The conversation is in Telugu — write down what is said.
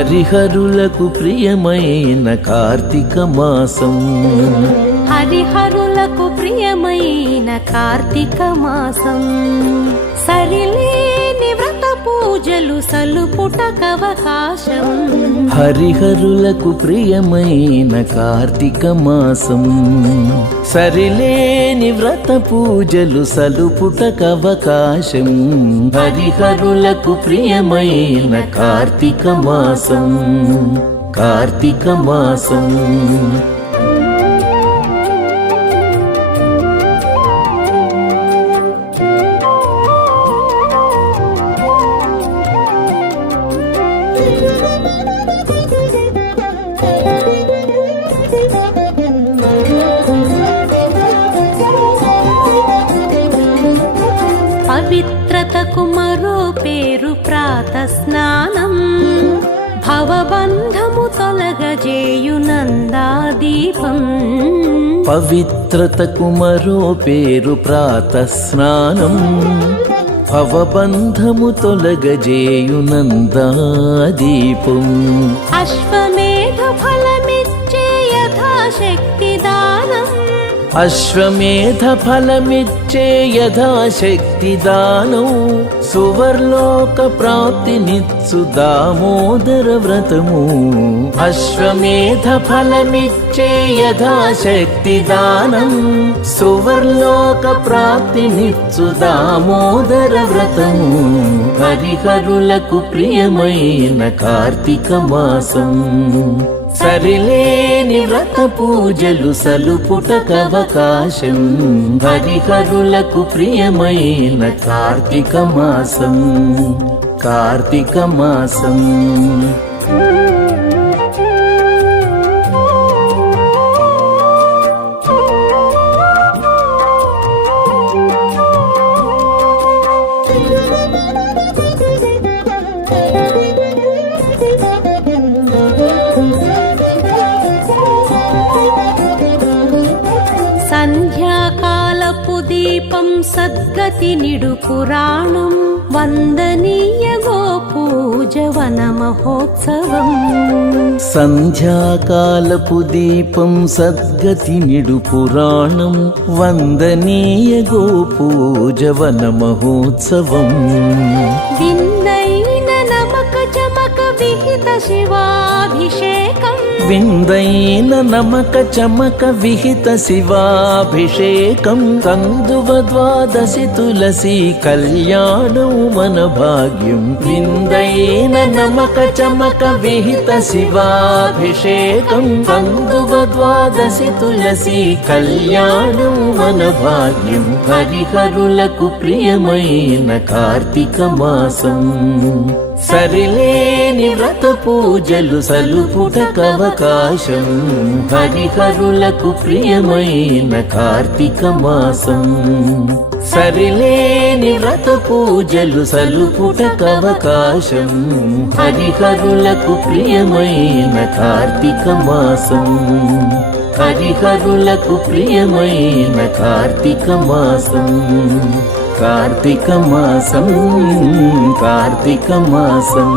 హరిహరులకు ప్రియమైన కార్తీక మాసం. హరిహరులకు ప్రియమైన కార్తీక మాసం. సరిలేని వ్రత పూజలు సలుపుటకవకాశం. హరిహరులకు ప్రియమైన కార్తీక మాసం. సరిలేని వ్రత పూజలు సలుపుటకవకాశం. హరిహరులకు ప్రియమైన కార్తీక మాసం. కార్తీక మాసం. పవిత్రతకు మరో పేరు ప్రాత స్నానం. భవబంధము తొలగజేయు నందాదీపం. పవిత్రతకు మరో పేరు ప్రాత స్నానం. భవబంధము తొలగజేయు నందాదీపం. అశ్వమేధ ఫలమిచ్చే యథాశక్తి దానం. అశ్వమేధ ఫలమిచ్చే యథాశక్తి దానం. సువర్లోక ప్రాప్తినిచ్చు దామోదర వ్రతము. అశ్వమేధ ఫలమిచ్చే యథాశక్తి దానం. సువర్లోక ప్రాప్తినిచ్చు దామోదర వ్రతము. హరిహరులకు ప్రియమైన కార్తీక మాసం. సరిలేని వ్రత పూజలు సలుపుటకవకాశం. హరిహరులకు ప్రియమైన కార్తీక మాసం. కార్తీక మాసం. సంధ్యాకాలపు దీపం సద్గతి నిడు పురాణం. వందనీయ గోపూజ వన మహోత్సవం. సంధ్యాకాలపు దీపం సద్గతి నిడు పురాణం. వందనీయ గోపూజ వన మహోత్సవం. విందైన నమక చమక విహిత శివాభిషేకం. విందైన నమక చమక విహిత శివాభిషేకం. కందువ ద్వాదశి తులసి కళ్యాణం మన భాగ్యం. విందైన నమక చమక విహిత శివాభిషేకం. కందువ ద్వాదశి తులసి కళ్యాణం మన భాగ్యం. హరిహరులకు ప్రియమైన కార్తీక మాసం. సరిలేని వ్రత పూజలు సలుపుటకవకాశం. హరిహరులకు ప్రియమైన కార్తీక మాసం. సరిలేని వ్రత పూజలు సలుపుటకవకాశం. హరిహరులకు ప్రియమైన కార్తీక మాసం. హరిహరులకు ప్రియమైన కార్తీక మాసం. కార్తీక మాసం. కార్తీక మాసం.